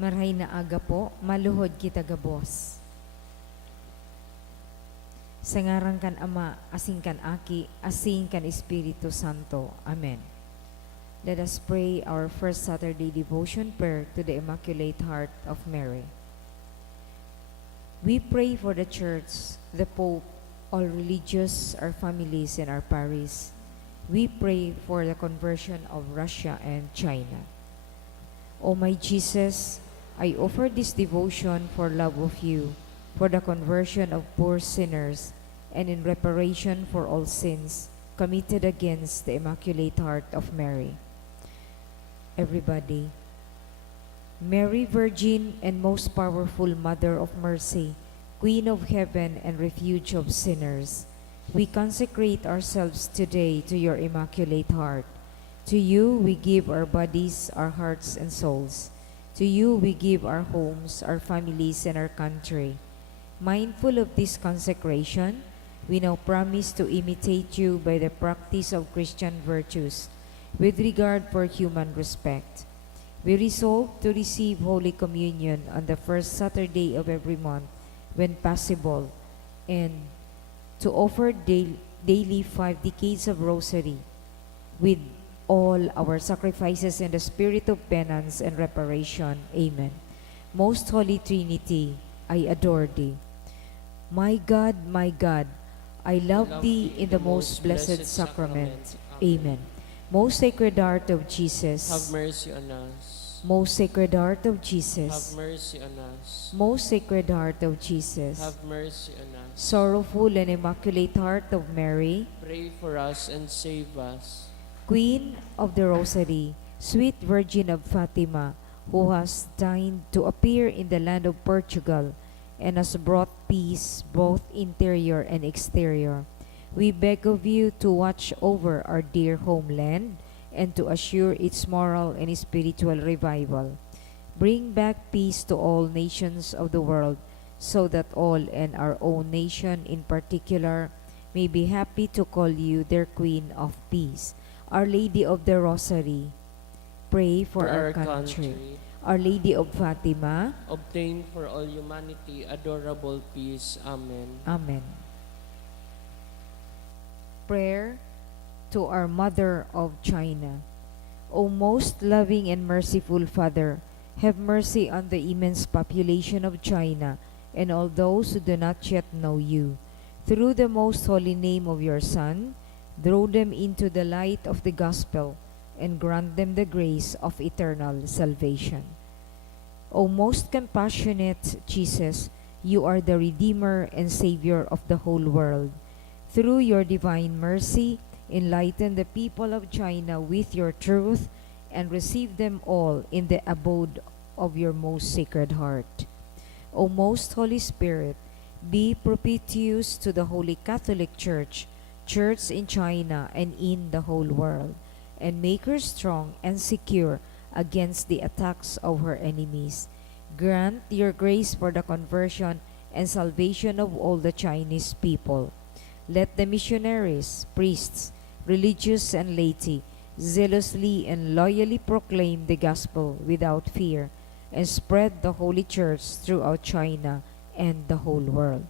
Marhay na aga po, maluhod kita gabos. Sa ngaran kan Ama, asing kan Aki, asing kan Espiritu Santo. Amen. Let us pray our first Saturday devotion prayer to the Immaculate Heart of Mary. We pray for the Church, the Pope, all religious, our families, and our parish. We pray for the conversion of Russia and China. O my Jesus, I offer this devotion for love of you, for the conversion of poor sinners, and in reparation for all sins committed against the Immaculate Heart of Mary. Everybody, Mary, Virgin and most powerful Mother of Mercy, Queen of Heaven and Refuge of sinners, we consecrate ourselves today to your Immaculate Heart. To you we give our bodies, our hearts, and souls. To you we give our homes, our families, and our country. Mindful of this consecration, we now promise to imitate you by the practice of Christian virtues, with regard for human respect. We resolve to receive Holy Communion on the first Saturday of every month, when possible, and to offer daily 5 decades of rosary, with all our sacrifices in the spirit of penance and reparation. Amen. Most Holy Trinity, I adore thee. My God, I love thee in the most blessed sacrament. Amen. Most Sacred Heart of Jesus, have mercy on us. Most Sacred Heart of Jesus, Have mercy on us. Most Sacred Heart of Jesus, Have mercy on us. Sorrowful and Immaculate Heart of Mary, Pray for us and save us. Queen of the Rosary, Sweet Virgin of Fatima, who has deigned to appear in the land of Portugal and has brought peace both interior and exterior, we beg of you to watch over our dear homeland and to assure its moral and spiritual revival. Bring back peace to all nations of the world, so that all, and our own nation in particular, may be happy to call you their Queen of Peace. Our Lady of the Rosary, pray for our country. Our Lady of Fatima, Obtain for all humanity adorable peace. Amen. Amen. Prayer to our Mother of China. O most loving and merciful Father, have mercy on the immense population of China and all those who do not yet know you. Through the most holy name of your Son, draw them into the light of the gospel and grant them the grace of eternal salvation. O most compassionate Jesus, you are the Redeemer and Savior of the whole world. Through your divine mercy, enlighten the people of China with your truth and receive them all in the abode of your most sacred heart. O most Holy Spirit, be propitious to the Holy Catholic Church, Church in China and in the whole world, and make her strong and secure against the attacks of her enemies. Grant your grace for the conversion and salvation of all the Chinese people. Let the missionaries, priests, religious and laity zealously and loyally proclaim the gospel without fear and spread the Holy Church throughout China and the whole world.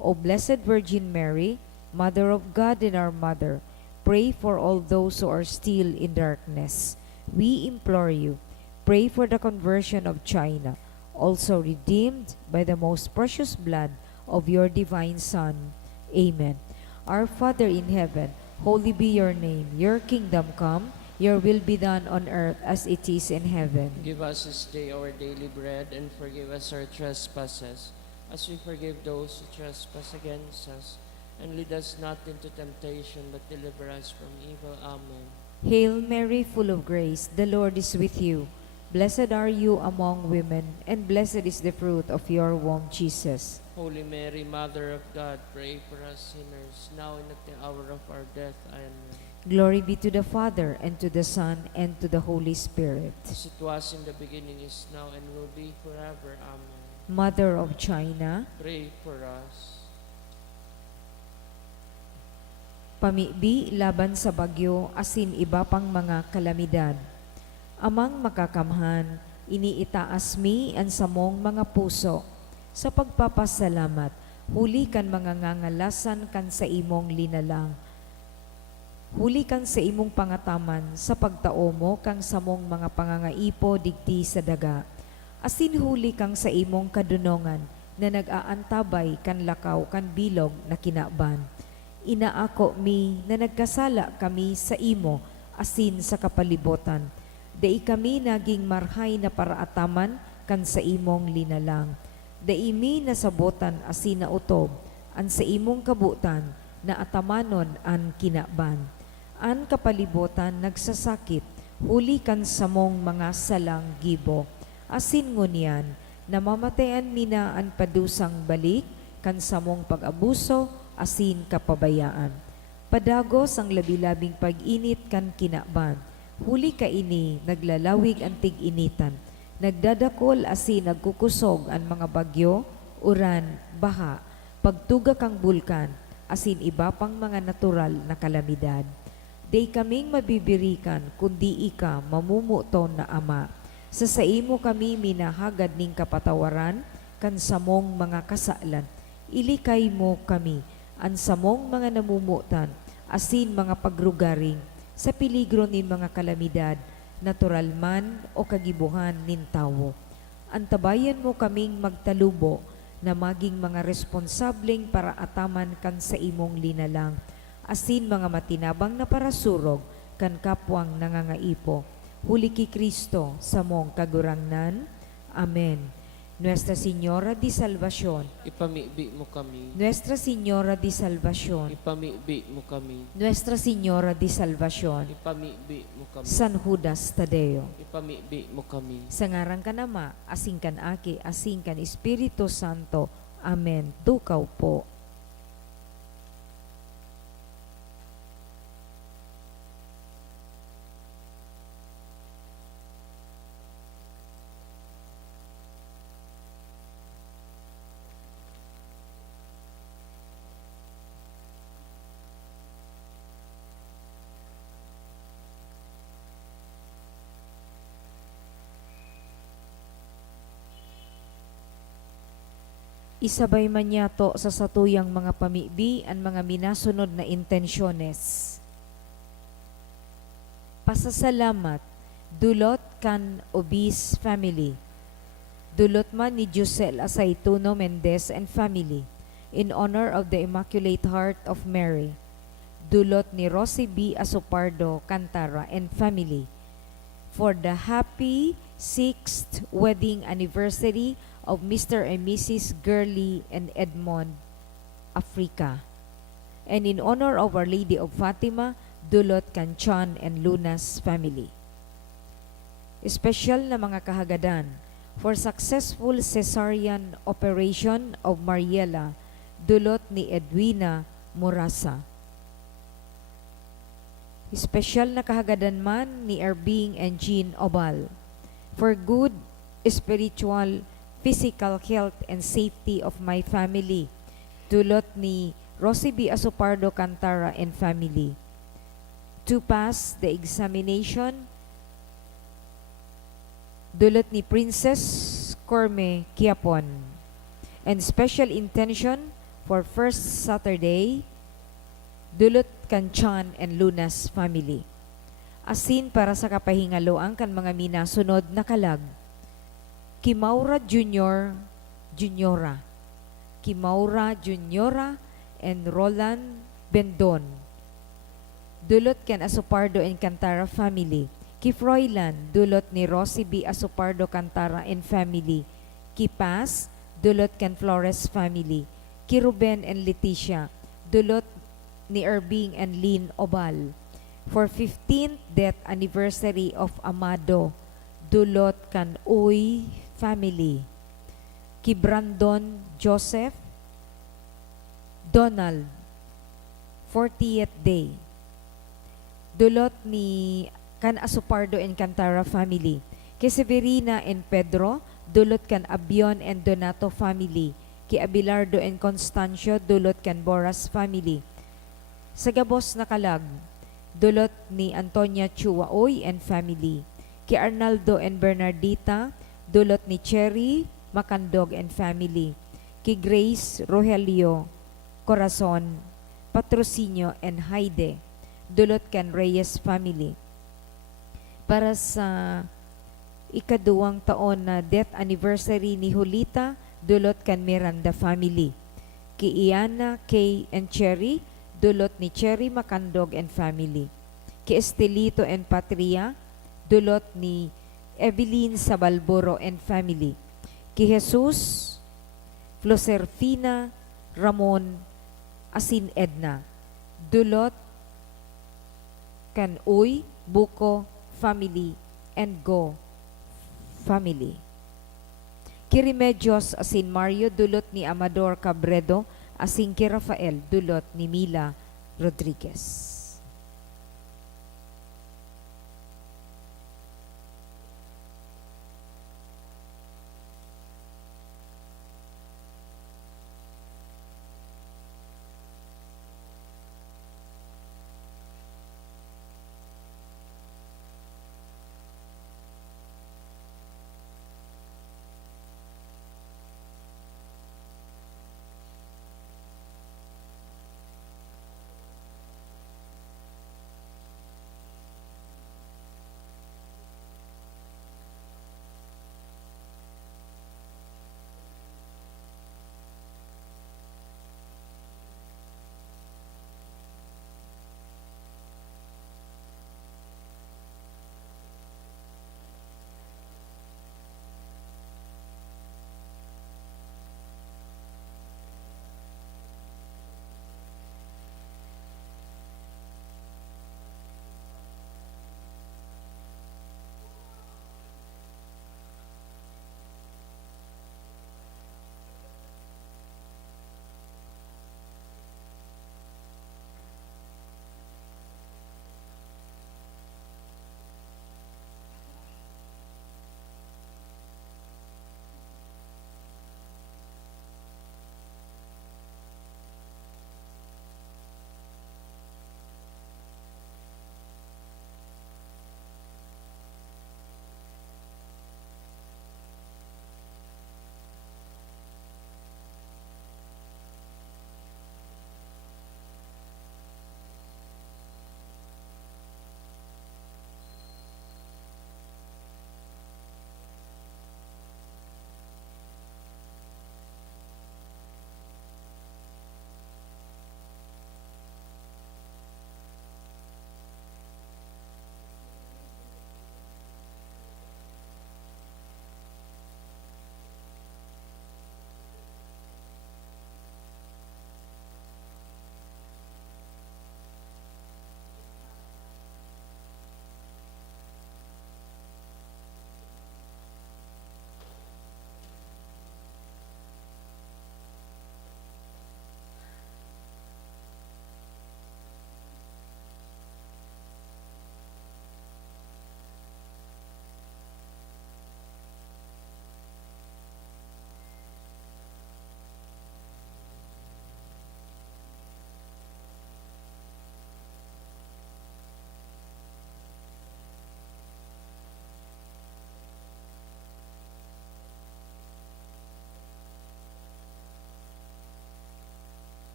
O Blessed Virgin Mary, Mother of God and our Mother, pray for all those who are still in darkness. We implore you, pray for the conversion of China, also redeemed by the most precious blood of your divine Son. Amen. Our Father in heaven, holy be your name. Your kingdom come, your will be done on earth as it is in heaven. Give us this day our daily bread, and forgive us our trespasses, as we forgive those who trespass against us. And lead us not into temptation, but deliver us from evil. Amen. Hail Mary, full of grace, the Lord is with you. Blessed are you among women, and blessed is the fruit of your womb, Jesus. Holy Mary, Mother of God, pray for us sinners, now and at the hour of our death. Amen. Glory be to the Father, and to the Son, and to the Holy Spirit. As it was in the beginning, is now, and will be forever. Amen. Mother of China, Pray for us. pamibi laban sa bagyo asin iba pang mga kalamidad. Amang makakamhan, iniitaas mi ang samong mga puso. Sa pagpapasalamat, huli kan mga ngangalasan kan sa imong linalang. Huli kan sa imong pangataman sa pagtao mo kang samong mga pangangaipo digdi sa daga. Asin huli kang sa imong kadunongan na nag-aantabay kan lakaw kan bilog na kinaban. Inaako mi na nagkasala kami sa imo asin sa kapalibotan. Dai kami naging marhay na paraataman kan sa imong linalang. Dai mi nasabotan asin na utob an sa imong kabutan na atamanon an kinaban. An kapalibotan nagsasakit, huli kan samong mga salang gibo. Asin ngunyan, namamatayan mina ang padusang balik, kan samong pag-abuso, asin kapabayaan. Padagos ang labi-labing pag-init kan kinaban. Huli ka ini, naglalawig ang tig-initan. Nagdadakol asin nagkukusog ang mga bagyo, uran, baha, pagtuga kang bulkan, asin iba pang mga natural na kalamidad. Day kaming mabibirikan, kundi ika mamumuton na Ama. Sa saimo kami minahagad ning kapatawaran, kan samong mga kasalan. Ilikay mo kami, ang samong mga namumutan, asin mga pagrugaring, sa peligro ni mga kalamidad, natural man o kagibuhan nin tawo. Antabayan mo kaming magtalubo, na maging mga responsableng para ataman kan sa imong linalang, asin mga matinabang na parasurog kan kapwang nangangaipo. Huli ki Kristo sa mong kagurangnan. Amen. Nuestra Señora de Salvación, Ipamibi mo kami. Nuestra Señora de Salvación, Ipamibi mo kami. Nuestra Señora de Salvación, Ipamibi mo kami. San Judas Tadeo. Ipamibi mo kami. Sa ngaran ka Ama, asing kan Aki, asing kan Espiritu Santo. Amen. Tukaw po. Isabay man yato sa satuyang mga pamibi ang mga minasunod na intensyones. Pasasalamat, dulot kan Obis family. Dulot man ni Jusel Asaituno Mendez and family in honor of the Immaculate Heart of Mary. Dulot ni Rosie B. Asopardo Cantara and family for the happy 6th wedding anniversary of Mr. and Mrs. Gurley and Edmond Africa. And in honor of Our Lady of Fatima, dulot kan Chan and Luna's family. Special na mga kahagadan for successful cesarean operation of Mariela, dulot ni Edwina Morasa. Special na kahagadan man ni Erbing and Jean Obal for good spiritual, physical health and safety of my family, dulot ni Rosie B. Asopardo Cantara and family. To pass the examination, dulot ni Princess Corme Quiapon. And special intention for first Saturday, dulot kan Chan and Luna's family. Asin para sa kapahingaloan kan mga minasunod na kalag. Kimaura Jr. Juniora, Kimaura Juniora and Roland Bendon. Dulot kan Asopardo and Cantara family. Kifroylan, dulot ni Rosie B. Asopardo Cantara and family. Kipas, dulot kan Flores family. Kiruben and Leticia, dulot ni Erbing and Lynn Obal. For 15th death anniversary of Amado, dulot kan Uy family. Ki Brandon Joseph Donald, 40th day. Dulot ni kan Asopardo and Cantara family. Ki Severina and Pedro, dulot kan Abion and Donato family. Ki Abelardo and Constancio, dulot kan Boras family. Sa gabos na kalag, dulot ni Antonia Chuaoy and family. Ki Arnaldo and Bernardita, dulot ni Cherry Macandog and family. Kay Grace Rogelio Corazon Patrocinio and Haide, dulot kan Reyes family. Para sa ikaduwang taon na death anniversary ni Julita, dulot kan Miranda family. Kay Iana, Kay, and Cherry, dulot ni Cherry Macandog and family. Kay Estelito and Patria, dulot ni Evelyn Sabalboro and family. Kay Jesus, Floserfina, Ramon, Asin Edna, dulot kan Uy, Buko, family, and Go, family. Kirimedios asin Mario, dulot ni Amador Cabredo, asin ki Rafael, dulot ni Mila Rodriguez.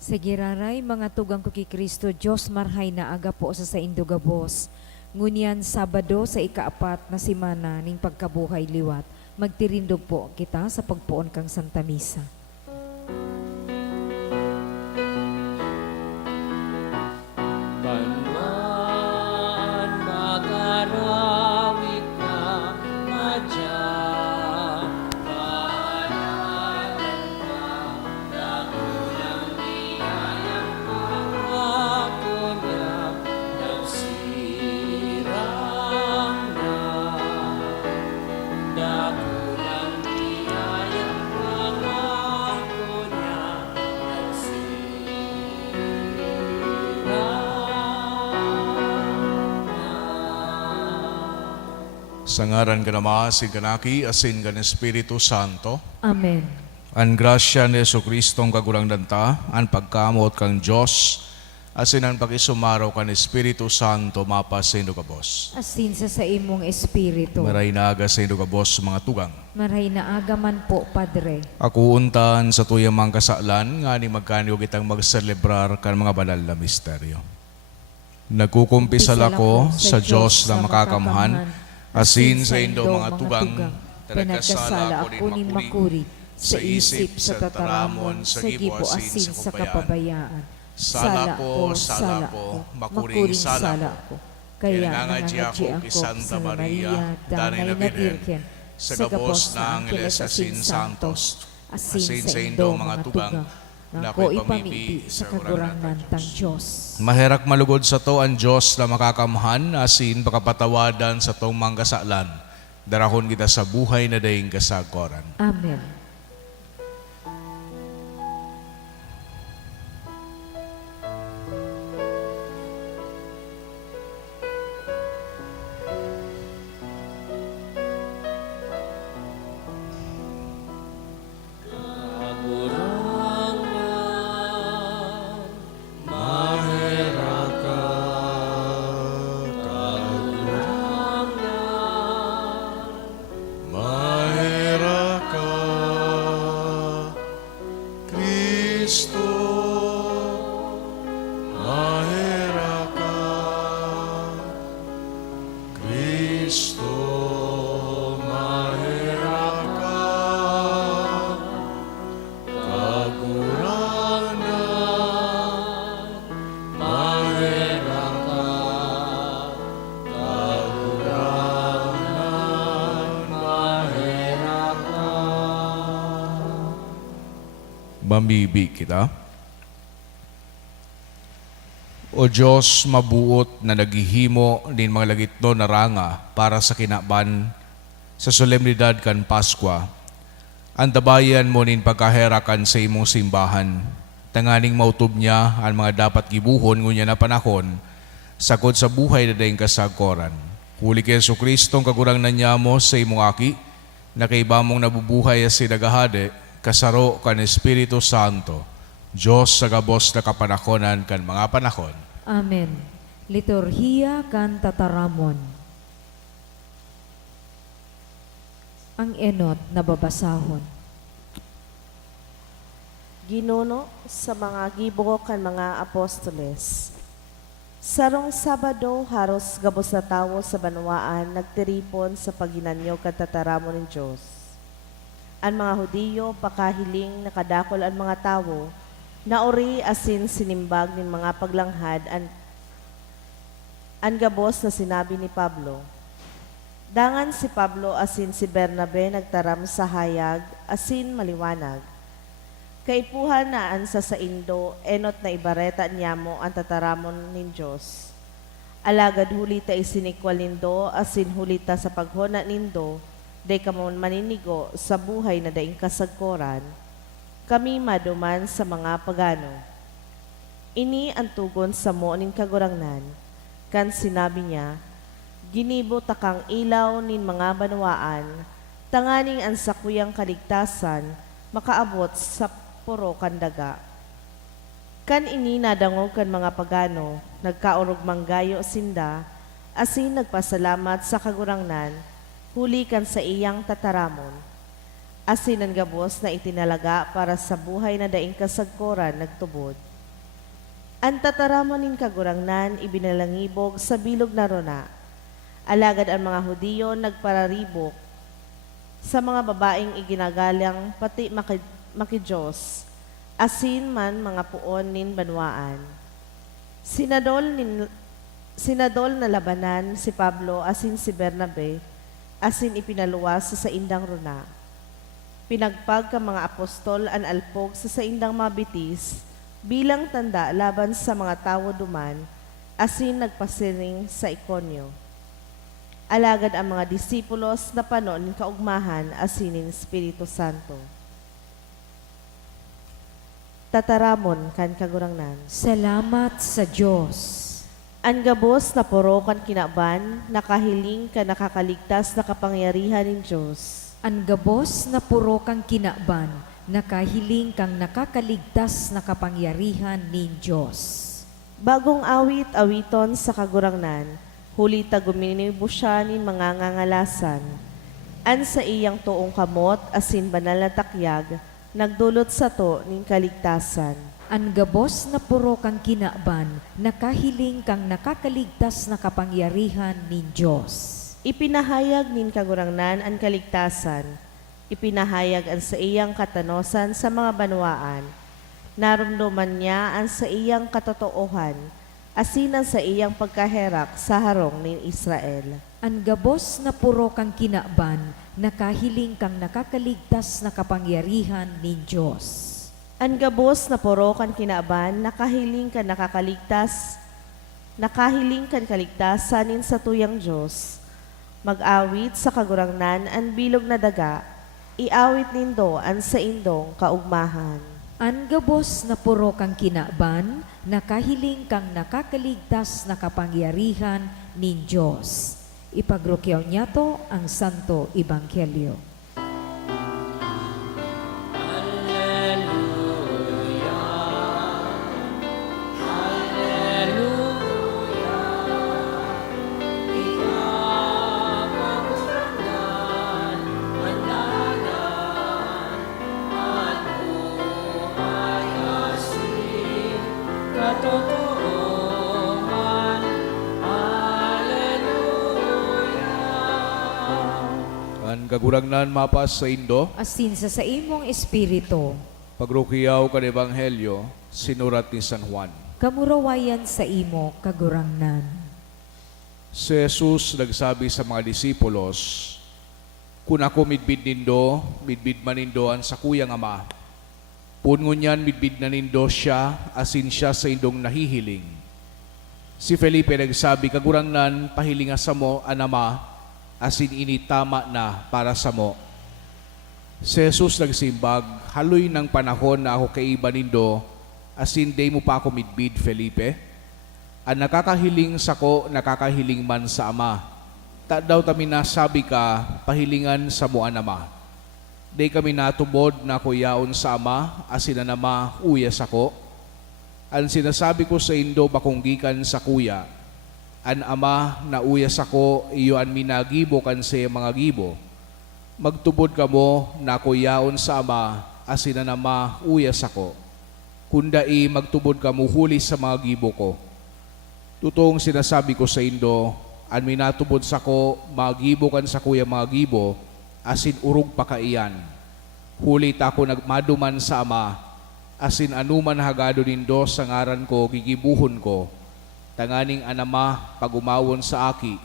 Sagiraray mga tugang ko kay Kristo, Diyos marhay na aga po sa saindo gabos. Ngunyan Sabado sa ikaapat na simana ning pagkabuhay liwat. Magtirindog po kita sa pagpuon kang Santa Misa. Banman magaramit na madyan, pahalagan ka, dakulang biyayang pangako niya, nagsirang na. Dakulang biyayang pangako niya, Sa ngaran ka nama, asin kanaki, asin kan Espiritu Santo. Amen. An grasya ni Jesucristong kagulang danta, an pagkamot kang Diyos, asin ang pakisumaraw kan Espiritu Santo, mapasindo ka bos. Asin sa imong espiritu. Maray na aga sa ka bos, mga tugang. Marhay na aga man po, Padre. Ako untan sa tuyang mga kasalan, nga ni magkanyo kitang magselebrar kan mga banal na misteryo. Nagkukumpisal ako sa Diyos na makakamhan, asin sa indo mga tugang, pinagkasala ako ni makuri, sa isip, sa tataramon, sa gibo asin sa kapabayaan. Sala ko, makuring sala ko. Kaya nangangadya ako kay Santa Maria, Danay na Birhen, sa gabos na Angeles asin Santos, asin sa indo mga tugang, na ako'y pamiti sa kagurangan tang Diyos. Maherak malugod sa to ang Diyos na makakamhan, asin pakapatawadan sa tong mangkasalan. Darahon kita sa buhay na daing kasagoran. Amen. Kagurangan, mahera ka. Kagurangan, Mahera ka, Kristo. Mahera ka, Kristo. Mahera ka, kaguranan. Mahera ka, kaguranan. Mahera ka. Mambibi kita. O Diyos, mabuot na naghihimo din mga lagitno na ranga para sa kinaban sa solemnidad kan Paskwa. Antabayan mo nin pagkaherakan sa imong simbahan. Tanganing mautob niya ang mga dapat gibuhon ngunya na panahon sakod sa buhay na daing kasagoran. Kuli kay Jesucristong kagurangnan niya mo sa imong aki na kay bamong nabubuhay as sinagahade kasaro kan Espiritu Santo. Diyos sa gabos na kapanahonan kan mga panahon. Amen. Liturhiya kan tataramon. Ang enot na babasahon. Ginuno sa mga gibo kan mga apostoles. Sarong Sabado haros gabos na tawo sa banwaan nagtiripon sa paginanyo kan tataramon ng Diyos. Ang mga Hudiyo pakahiling nakadakol ang mga tawo naori asin sinimbag nin mga paglanghad ang gabos na sinabi ni Pablo. Dangan si Pablo asin si Bernabe nagtaram sa hayag asin maliwanag. Kaipuhan na ansa sa Indo, enot na ibareta niya mo ang tataramon nin Diyos. Alagad hulita isinikwal nindo asin hulita sa paghona nindo, day kamon maninigo sa buhay na daing kasagkoran, kami maduman sa mga pagano. Ini ang tugon sa mo nin kagurangnan, kan sinabi niya, ginibo takang ilaw nin mga banwaan, tanganing ang sakuyang kaligtasan, makaabot sa puro kandaga. Kan ini nadangog kan mga pagano, nagkaurog manggayo sinda, asin nagpasalamat sa kagurangnan, huli kan sa iyang tataramon. Asin ang gabos na itinalaga para sa buhay na daing kasagkoran nagtubod. Ang tataramanin kagurangnan ibinalangibog sa bilog na rona. Alagad ang mga Hudiyo nagpararibok sa mga babaeng iginagalang pati makidiyos, asin man mga puon nin banwaan. Sinadol na labanan si Pablo asin si Bernabe, asin ipinaluwas sa saindang runa. Pinagpag ka mga apostol an alpog sa saindang mabitis, bilang tanda laban sa mga tawo duman, asin nagpasiring sa Ikonyo. Alagad ang mga disipulos na panon kaugmahan asinin Espiritu Santo. Tataramon kan kagurangnan. Salamat sa Diyos. Ang gabos na puro kan kinaban, nakahiling ka nakakaligtas na kapangyarihan ng Diyos. Ang gabos na puro kang kinaban, nakahiling kang nakakaligtas na kapangyarihan nin Diyos. Bagong awit awiton sa kagurangnan, huli taguminibo siya ni mga ngangalasan. An sa iyang tuong kamot asin banal na takyag, nagdulot sa to ning kaligtasan. Ang gabos na puro kang kinaban, nakahiling kang nakakaligtas na kapangyarihan nin Diyos. Ipinahayag nin kagurangnan ang kaligtasan, ipinahayag ang sa iyang katanosan sa mga banwaan, narumduman niya ang sa iyang katotoohan, asinan sa iyang pagkaherak sa harong ni Israel. Ang gabos na puro kang kinaban, nakahiling kang nakakaligtas na kapangyarihan nin Diyos. Ang gabos na puro kan kinaban, nakahiling kan kaligtasanin sa tuyang Diyos. Mag-awit sa kagurangnan ang bilog na daga, iawit nindo ang sa indong kaugmahan. Ang gabos na puro kang kinaban, nakahiling kang nakakaligtas na kapangyarihan nin Diyos. Ipagrukyaw niya to ang Santo Ebanghelyo. Ang kagurangnan mapas sa Indo, Asin sa imong espiritu, pagrukiyaw kan Ebanghelyo, sinurat ni San Juan. kamurawayan sa imo kagurangnan. Si Jesus nagsabi sa mga disipulos, kung ako midbid nindo, midbid manindoan sa kuyang ama. Pungon yan, midbid na nindo siya, asin siya sa indong nahihiling. Si Felipe nagsabi, kagurangnan, pahilinga sa mo, anama, asin initama na para sa mo. Si Jesus nagsimbag, haloy ng panahon na ako kaiba nindo, asin day mo pa ako midbid, Felipe. Ang nakakahiling sa ko, nakakahiling man sa ama. Ta daw kami nasabi ka, pahilingan sa mo anama. Day kami natubod na kuyaon sa ama, asin na nama uyas ako. Ang sinasabi ko sa indo bakong gikan sa kuya, an ama na uyas ako, iyo an minagibo kan sa mga gibo. Magtubod ka mo na kuyaon sa ama, asin na nama uyas ako. Kundai magtubod ka mo huli sa mga gibo ko. Tutong sinasabi ko sa indo, an minatubod sa ko, magibo kan sa kuya mga gibo, asin urog pa kaiyan. Huli ta ko nagmaduman sa ama, asin anuman hagado nindo sa ngaran ko, gigibuhon ko. Tanganing anama pagumawon sa aki,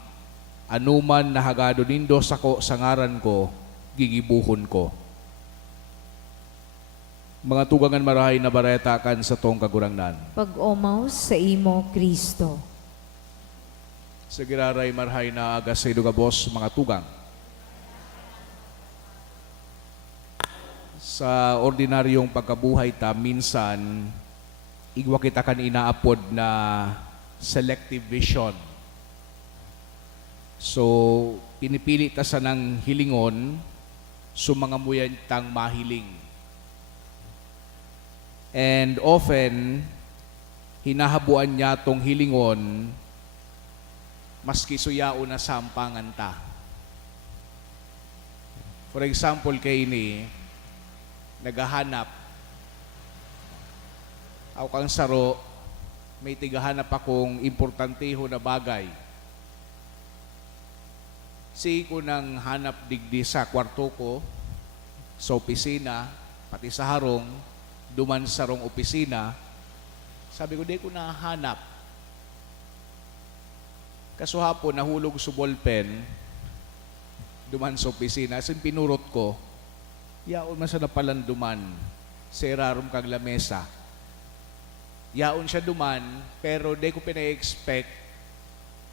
anuman nahagado nindo sa ko sa ngaran ko, gigibuhon ko. Mga tugangan marahay na bareta kan sa tong kagurangnan. Pag-umaw sa imo Kristo. Sa giraray marahay na agas sa idugabos mga tugang. Sa ordinaryong pagkabuhay ta, minsan, igwa kita kan inaapod na selective vision. So, pinipili ta sa nang hilingon, sumangamuyan tang mahiling. And often, hinahabuan niya tong hilingon, maski suyao na sampangan ta. For example, kay ini, nagahanap, ako kang saro, may tigahanap akong importanteho na bagay. Si ko nang hanap digdi sa kwarto ko, sa opisina, pati sa harong, duman sa rong opisina. Sabi ko, di ko nahanap. Kaso hapon, nahulog sa ballpen, duman sa opisina. As in, pinurot ko, yaon man sa napalan duman, sa irarom kag lamesa. Yaon siya duman, pero di ko pina-expect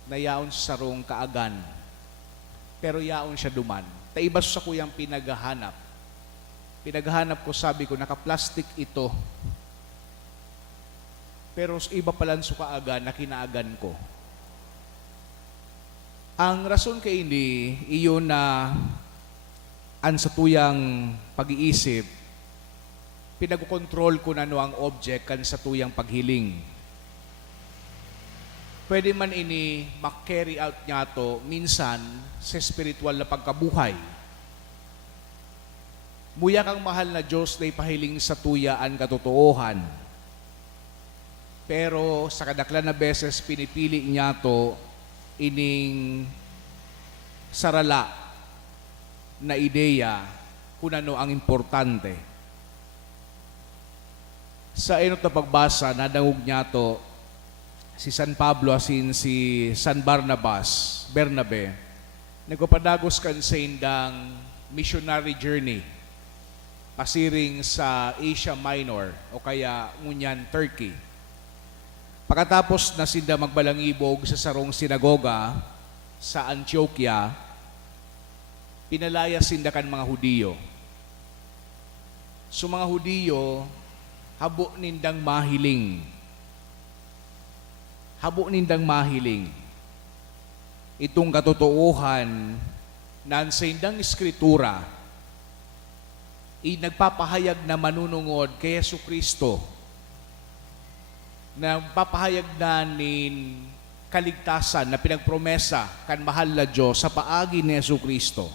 na yaon sa sarong kaagan. Pero yaon siya duman. Taibas sa kuyang pinaghahanap. Pinaghahanap ko, sabi ko, naka-plastic ito. Pero iba palan sa kaagan na kinaagan ko. Ang rason kay ini, iyon na an sa tuyang pag-iisip, pinag-control ko na no ang object kan sa tuyang paghiling. Pwede man ini mak-carry out niya to minsan sa spiritual na pagkabuhay. Muya kang mahal na Diyos na ipahiling sa tuyaan katotoohan. Pero sa kadaklan na beses pinipili niya to ining sarala na ideya kung ano ang importante. Sa enot na pagbasa, nadangog niya to si San Pablo asin si San Bernabe, nagpapadagos kan sa indang missionary journey, pasiring sa Asia Minor o kaya ngunyan Turkey. Pagkatapos na sinda magbalangibog sa sarong sinagoga sa Antioquia, pinalaya sinda kan mga Hudiyo. So mga Hudiyo, habo nindang mahiling. Habo nindang mahiling. Itong katotoohan na sa indang Eskritura, nagpapahayag na manunungod kay Jesucristo, na papahayag na nin kaligtasan na pinagpromesa kan mahal na Diyos sa paagi ni Jesucristo.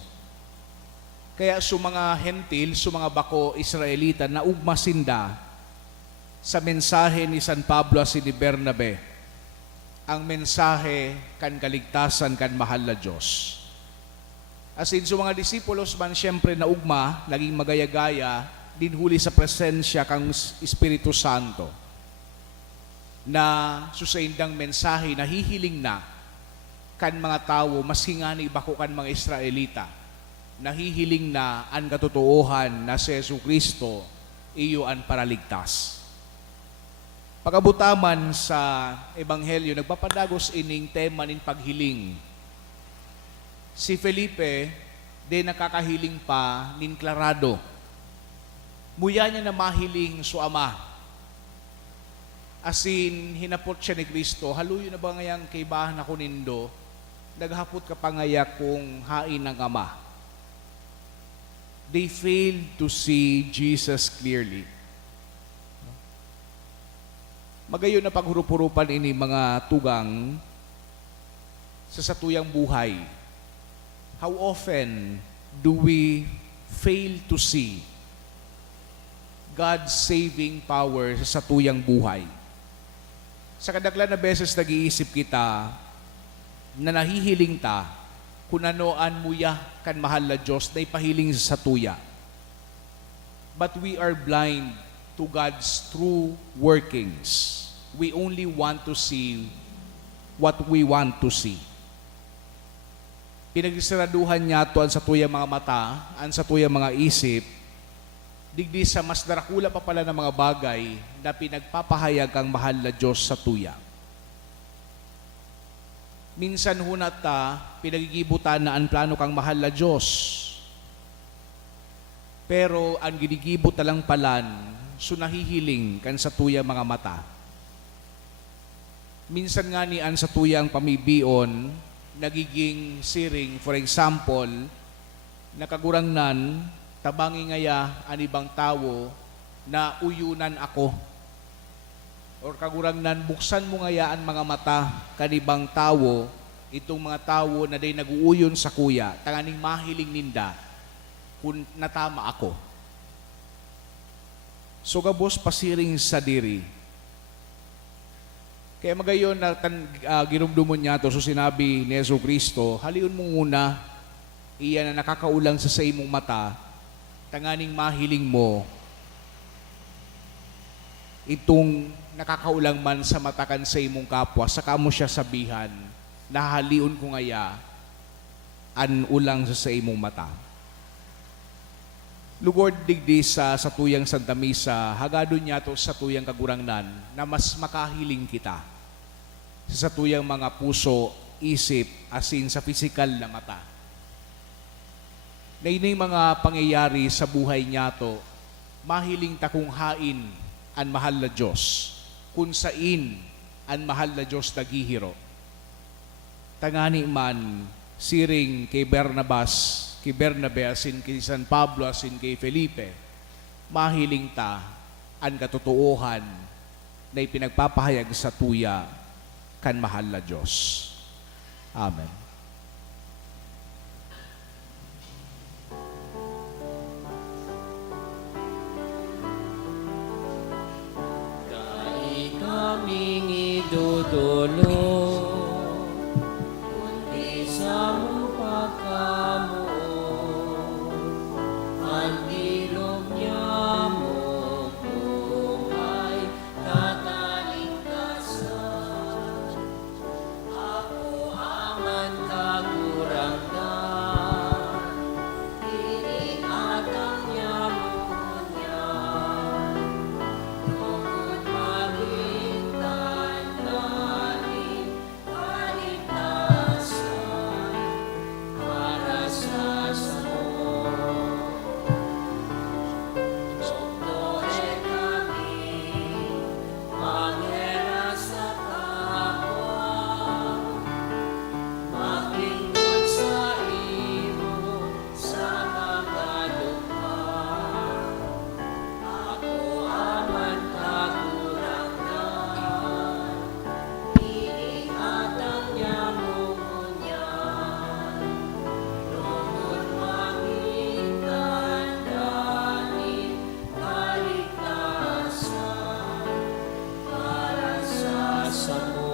Kaya sa mga hentil, sa mga bako Israelita na ugmasinda sa mensahe ni San Pablo at ni Bernabe, ang mensahe kan kaligtasan kan mahal na Diyos. As in, sa mga disipulos man siyempre na ugma, naging magaya-gaya, din huli sa presensya kang Espiritu Santo, na susaindang mensahe na hihiling na kan mga tao, mas hingani bako kan mga Israelita, nahihiling na ang katotoohan na si Jesucristo iyo ang paraligtas. Pagabutaman sa Ebanghelyo, nagpapadagos ining tema nin paghiling. Si Felipe, de nakakahiling pa nin klarado. Muya niya na mahiling so Ama. Asin, hinapot siya ni Kristo, haluyo na ba ngayang kaibahan ako nindo, naghapot ka pa ngaya kung hain ng Ama. They failed to see Jesus clearly. Magayon na paghurup-hurupan ini mga tugang sa satuyang buhay. How often do we fail to see God's saving power sa satuyang buhay? Sa kadaglan na beses nag-iisip kita na nahihiling ta kung anoan muya kan mahal na Diyos na ipahiling sa tuya. But we are blind to God's true workings. We only want to see what we want to see. Pinagsaraduhan niya to ang sa tuyang mga mata, ang sa tuyang mga isip, digdi sa mas darakula pa pala ng mga bagay na pinagpapahayag ang mahal na Diyos sa tuya. Minsan hunat ta, pinagigibutan na ang plano kang mahal na Diyos. Pero ang ginigibot na lang palan, so nahihiling kan sa tuyang mga mata. Minsan nga ni an sa tuyang pamibion, nagiging siring, for example, nakagurangnan, tabangi ngaya an ibang tao na uyunan ako. Or kagurangnan, buksan mo ngaya ang mga mata kanibang tao, itong mga tao na day naguuyon sa kuya, tanganing mahiling ninda kung natama ako. So gabos pasiring sa diri. Kaya magayon na girumdumon niya to, so sinabi ni Yesu Kristo, haliun mo muna, iyan na nakakaulang sa imong mata, tanganing mahiling mo, itong nakakaulang man sa matakan sa imong kapwa, saka mo siya sabihan, na haliun ko ngaya, an ulang sa imong mata. Lugod digdi sa tuyang Santa Misa, hagadon niya to sa tuyang kagurangnan na mas makahiling kita sa tuyang mga puso, isip, asin sa pisikal na mata. Na ining mga pangyayari sa buhay niya to, mahiling takong hain ang mahal na Diyos, kung sain ang mahal na Diyos nagihiro. Tangani man, siring kay Barnabas, kay Bernabe, asin kay San Pablo, asin kay Felipe, mahiling ta ang katotohan na ipinagpapahayag sa tuya kan mahal na Diyos. Amen. Dai kaming idudulog, kundi sa mong pagkamuo, ang bilog niya mo buhay, kakalingkasan. Ako aman kaguranggan, tinig atang niya mo niya, tungkol maging tandaan, kaligtasan para sa samo. Doktore kami, manghera sa kapwa, maglingkod sa imo sa mga lukha. Ako aman kaguranggan, tinig atang niya mo ngunyan, tungkol maging tandaan, kaligtasan para sa samo.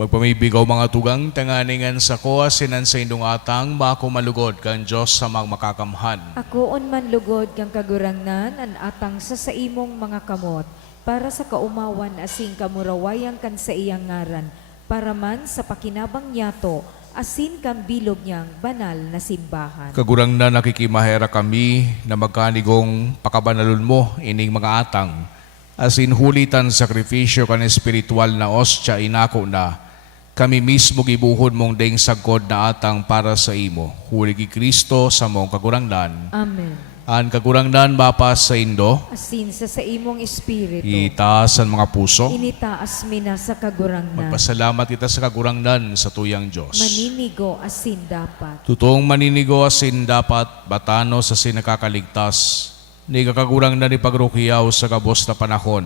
Magpamibigaw mga tugang, tanganingan sa ko, asinan sa indong atang, mako malugod kan Diyos sa mga makakamhan. Ako man lugod kang kagurangnan an atang sa imong mga kamot para sa kaumawan asing kamurawayang kan sa iyang ngaran para man sa pakinabang niyato asin kang bilog niyang banal na simbahan. Kagurang na nakikimahera kami na magkanigong pakabanalon mo ining mga atang, asin hulitan sakrifisyo kan espiritual na ostya inako na, kami mismo gibuhod mong ding sagkod na atang para sa imo. Huli ki Kristo sa mong kagurangnan. Amen. An kagurangnan mapas sa indo, Asin sa imong espiritu. itaas ang mga puso. Initaas mi na sa kagurangnan. Magpasalamat kita sa kagurangnan sa tuyang Diyos. Maninigo asin dapat. Totoong maninigo asin dapat batano sa sinakakaligtas. Ni kakagurangnan ni pagrukiyaw sa kabos na panahon.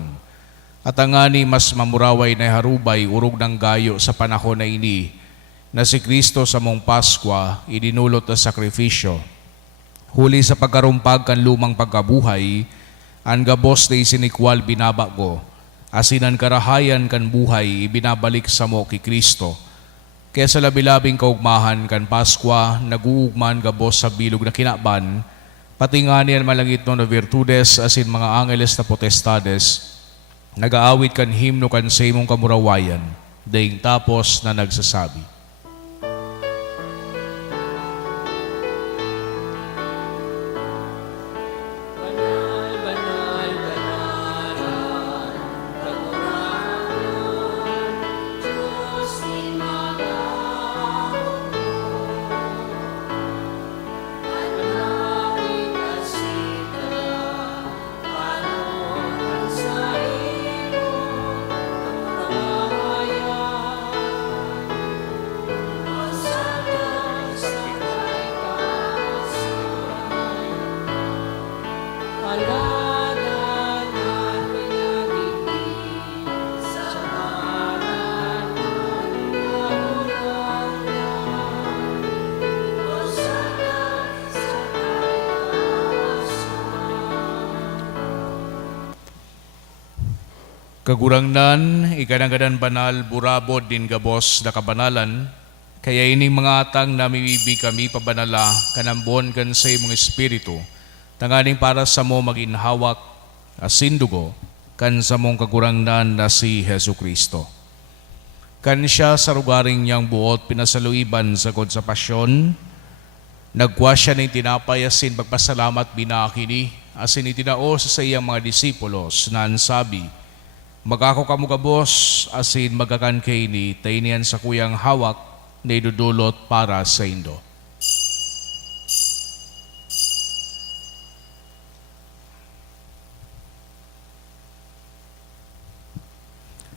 At ang ngani mas mamuraway na harubay urog ng gayo sa panahon na ini, na si Kristo sa mong Paskwa idinulot na sakripisyo. Huli sa pagkarumpag kan lumang pagkabuhay, ang gabos na isinikwal binabago, asinan karahayan kan buhay ibinabalik sa mo ki Kristo. Kaya sa labilabing kaugmahan kan Paskwa, naguugman gabos sa bilog na kinaban, pati nga niyan malangit no na virtudes asin mga angeles na potestades, nagaawit kan himno kan sa imong kamurawayan, daing tapos na nagsasabi. Banal, banal, banalan, kagurangan, Diyos ni magahon mo. Manawin kasita, panunan sa iyo, ang rahayan. Kagurangnan, ikanagadan banal, burabod din gabos na kabanalan, kaya ining mga atang namimibi kami pabanala, kanambon kan sa imong espiritu, tanganing para sa mo maginhawak, asindugo, kan sa mong kagurangnan na si Hesu Kristo. Kan siya sa rugaring niyang buot pinasaluiban sa kod sa pasyon, nagkuha siya ng tinapay asin pagpasalamat binakini, asin itinao sa iyang mga disipulos na ansabi, magako kamo gabos asin magakan kay ni tainian sa kuyang hawak na idudulot para sa indo.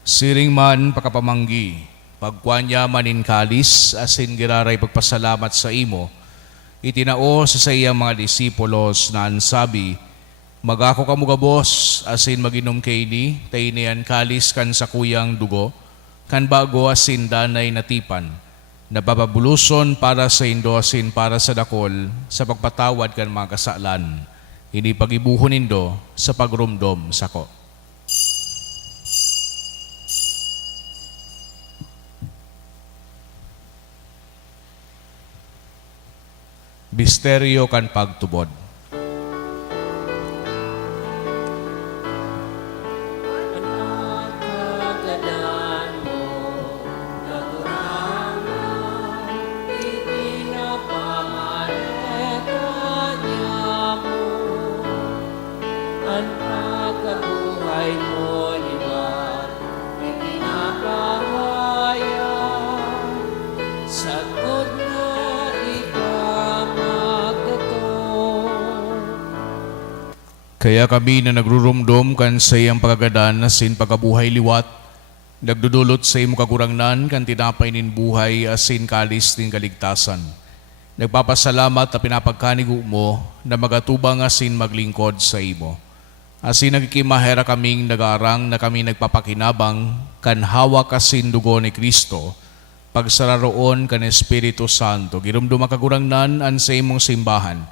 Siring man pakapamanggi, pagkuanya manin kalis, asin giraray pagpasalamat sa imo, itinao sa iyang mga disipulos na ansabi, magako kamo gabos, asin maginom kay ni, tainian kalis kan sa kuyang dugo, kan bago asin danay natipan, napapabuluson para sa indo asin para sa dakol, sa pagpatawad kan mga kasalan, ini pagibuhon nindo sa pagrumdom sako. Misteryo kan pagtubod. Kagadan mo, naturangan, ipinapamaleta niya mo. Ang pagkabuhay mo, liwat, ipinapahayag, sa good na Kaya kami na nagrurumdom kan sa iyang pagagadan asin pagabuhay liwat, nagdudulot sa imo kagurangnan kan tinapay nin buhay asin kalis nin kaligtasan. Nagpapasalamat na pinapagkanigo mo na magatubang asin maglingkod sa imo. Asin nagkikimahera kaming nag-aarang na kami nagpapakinabang kan hawak asin dugo ni Kristo, pagsararoon kan Espiritu Santo, girumdum ang kagurangnan an sa imong simbahan,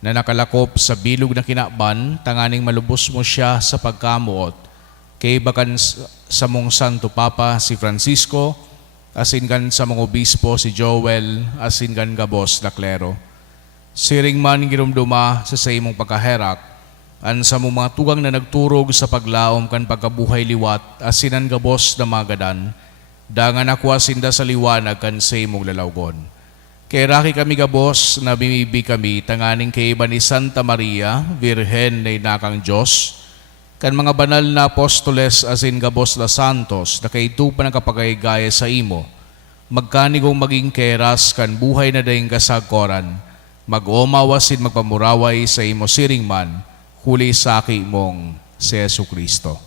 na nakalakop sa bilog na kinakban, tanganing malubos mo siya sa pagkamuot, kay bakan sa mong Santo Papa si Francisco, asin kan sa mong obispo si Joel, asin kan gabos na klero. Siring man girumduma sa imong pagkaherak, an sa mong mga tugang na nagturog sa paglaom kan pagkabuhay liwat, asin ang gabos na magadan, dangan ako asinda sa liwanag kan sa imong lalawgon. Kay raki kami gabos na bimibi kami tanganing kay iba ni Santa Maria, Virhen na inakang Diyos, kan mga banal na apostoles asin gabos na santos na kay tupa ng kapagaygaya sa imo, magkanigong maging keras kan buhay na dayong kasagkoran, mag-omawasin magpamuraway sa imo siring man, huli sa aki mong si Yesu Kristo.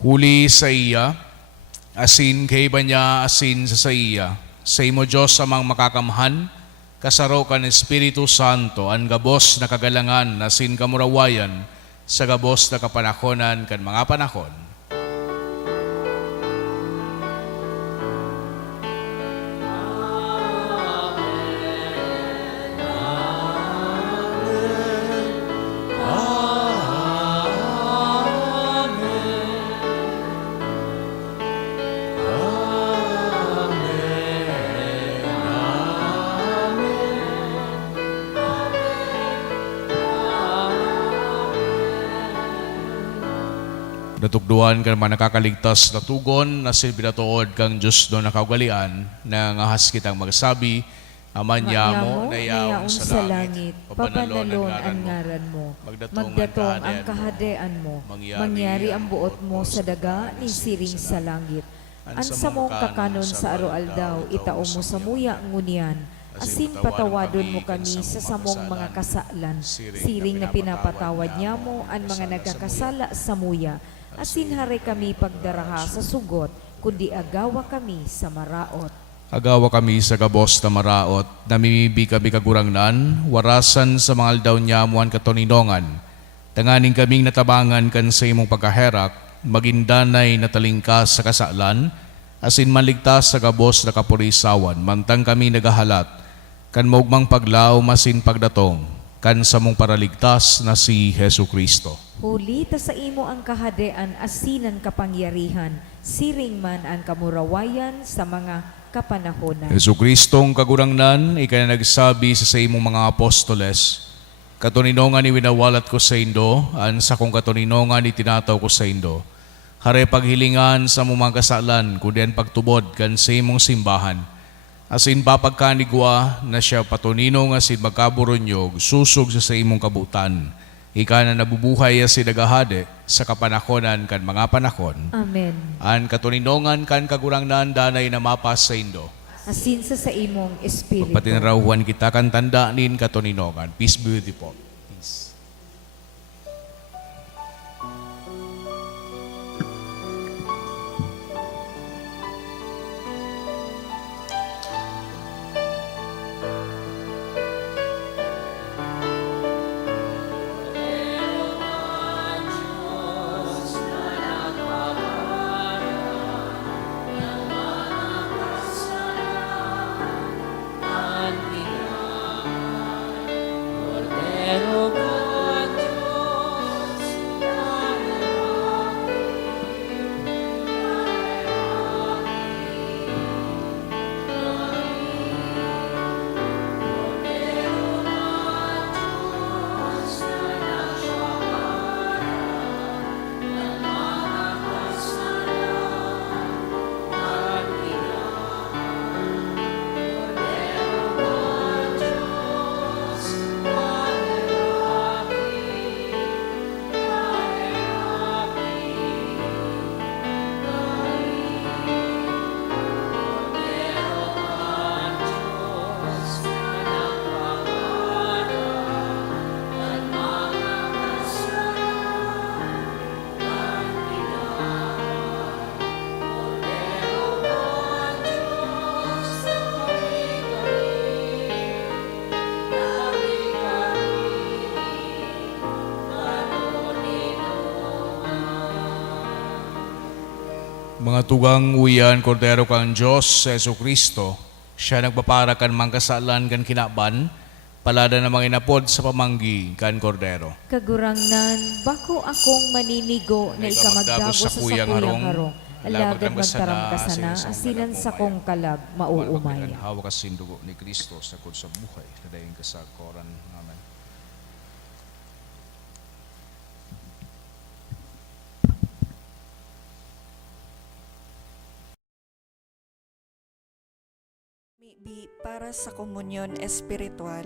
Huli sa iya, asin kay iba niya asin sa iya, sa imo Diyos amang makakamhan, kasaro kan Espiritu Santo, ang gabos na kagalangan na sin kamurawayan, sa gabos na kapanahonan kan mga panahon. Natugduan ka naman nakakaligtas na tugon na silbinatuod kang Diyos do nakaugalian na ngahas kitang magsabi, Aman yamo na yaong sa langit, papanalon ang ngaran mo, magdatong ang kahadean mo, mangyari ang buot mo sa daga ni siring sa langit. Ansa mong kakanon sa aroaldaw, itao mo sa muya ngunyan, asin patawadon mo kami sa samong mga kasalan, siring na pinapatawad niya mo ang mga nagkakasala sa muya, asin hari kami pagdaraha sa sugot, kundi agawa kami sa maraot. Agawa kami sa gabos na maraot, namimibi kami kagurangnan, warasan sa mga aldaw niya muan katoninongan. Tanganing kaming natabangan kan sa imong pagkaherak, magindanay na talingkas sa kasalan, asin maligtas sa gabos na kapurisawan, mantang kami nagahalat, kan maugmang paglaom asin pagdatong, kan sa mong paraligtas na si Hesu Kristo. Huli ta sa imo ang kahadean asinan kapangyarihan, siring man ang kamurawayan sa mga kapanahonan. Yesu Kristong kagurangnan, ika na nagsabi sa imong mga apostoles, katuninongan ni winawalat ko sa indo, an sa kong katuninongan ni tinataw ko sa indo. Hare paghilingan sa mong mga kasalan, kundi ang pagtubod kan sa imong simbahan. Asin papagkanigwa na siya patuninong asin magkaburonyog, susog sa imong kabutan. Ika na nabubuhay asin nagahade sa kapanahonan kan mga panahon. Amen. An katuninongan kan kagurangnan danay na mapas sa indo. Asin sa imong espiritu. Pagpatinarawan kita kan tanda nin katuninongan. Peace be with you po. Peace. Mga tugang uyan, kordero kang Diyos sa Yesu Kristo, siya nagpapara kan mangkasalan kan kinaban, palada na mga inapod sa pamanggi kan kordero. Kagurangnan, bako akong maninigo na May ikamagdago kamagdago sa sa kuyang sakuyang harong, harong. Alagad magtaram ka sana, asinan sa kong kalag, mauumay. Hawa ka sindugo ni Kristo sa kod sa buhay, nadayin ka sa koran. Amen. Maybe para sa komunyon espiritual.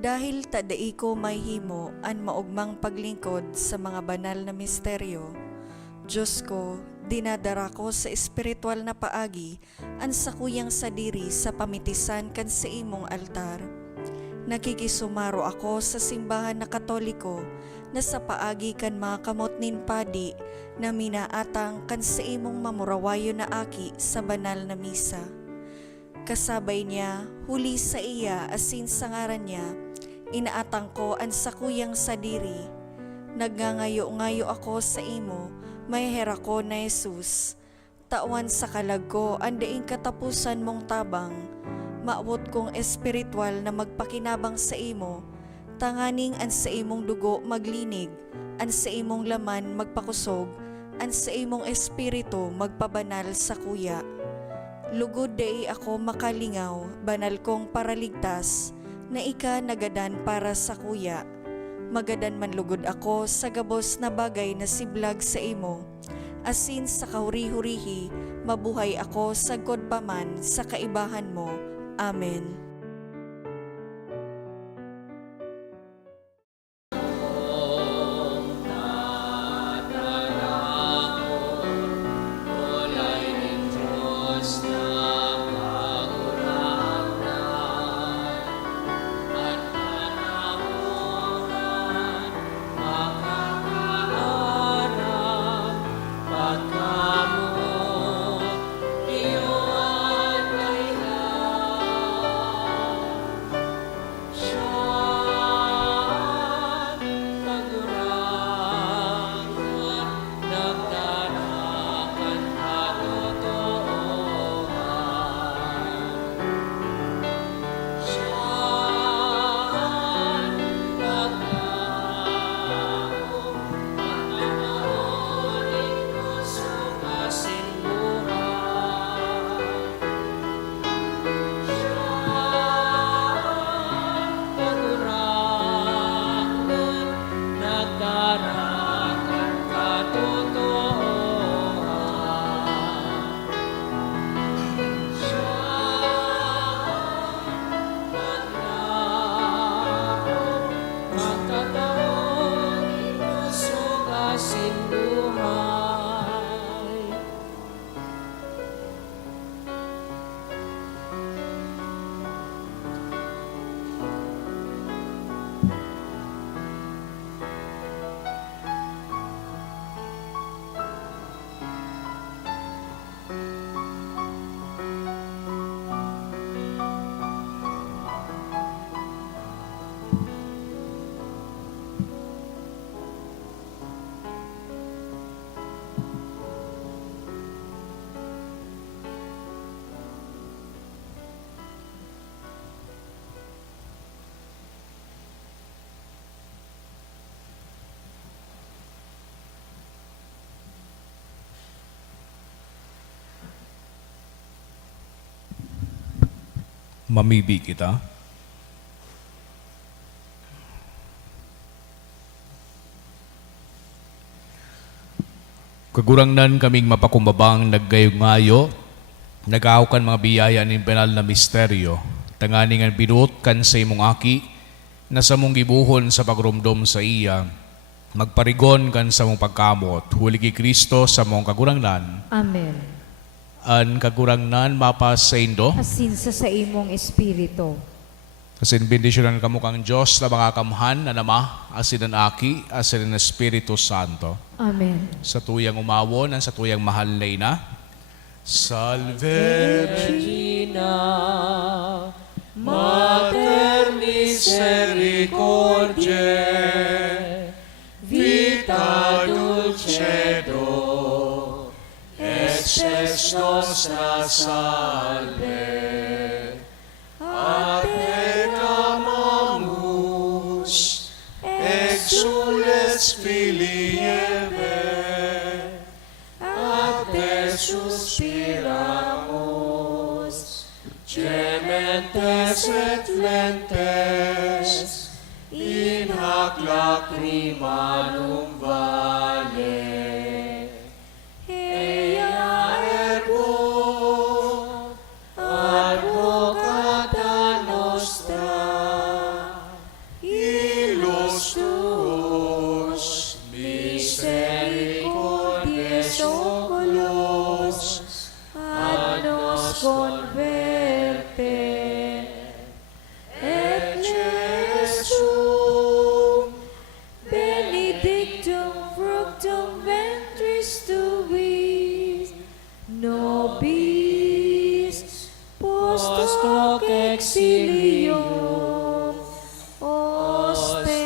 Dahil tadai ko may himo an maugmang paglingkod sa mga banal na misteryo, Diyos ko, dinadara ko sa espiritual na paagi an sakuyang sadiri sa pamitisan kan sa imong altar. Nakikisumaro ako sa simbahan na Katoliko na sa paagi kan mga kamot nin padi na minaatang kan sa imong mamurawayo na aki sa banal na misa. Kasabay niya, huli sa iya asin sa ngaran niya, inaatang ko ang sakuyang sadiri. Nagngangayo-ngayo ako sa imo, may hera ko na Jesus. Tawan sa kalag ko, andaing katapusan mong tabang. Maawot kong espiritual na magpakinabang sa imo, tanganing an sa imong dugo maglinig, an sa imong laman magpakusog, an sa imong espiritu magpabanal sa kuya. Lugod dai ako makalingaw, banal kong paraligtas, na ika nagadan para sa kuya. Magadan man lugod ako sa gabos na bagay na siblag sa imo. Asin sa kahuri-hurihi, mabuhay ako sa god paman sa kaibahan mo. Amen. Mamibi kita. Kagurangnan kaming mapakumbabang naggayong-ngayo, nagaw kan mga biyaya nin penal na misteryo, tanganing ang binuot kan sa imong aki, na sa mong gibuhon sa pagrumdom sa iya, magparigon kan sa mong pagkamot, huli kay Kristo sa mong kagurangnan, Amen. an kagurangnan mapas sa indo, Asin sa imong espiritu. Asin bendisyonan kamo kang Diyos na mga kamhan na nama, asin ang aki, asin ang Espiritu Santo. Amen. Sa tuyang umawon, ang sa tuyang mahal na ina. Salve Regina, Mater Misericordiae, Vita Dulcedo, Estes nostra salve, Atecamamus, exules filii Eve, Ate suspiramus, gementes et flentes, in hac lacrimanum vale. Ea ergo, advocata nostra, illos tuos misericordies oculos, ad nos converte, et Jesum benedictum fructum ventris tui, nobis post hoc exilium ostende.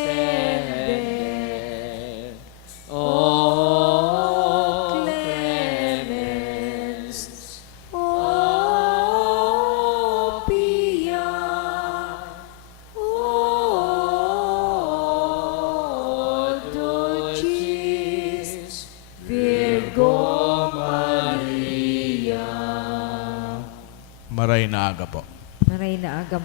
O clemens, o pia, o dulcis Virgo Maria. Maray na aga po. Maray na aga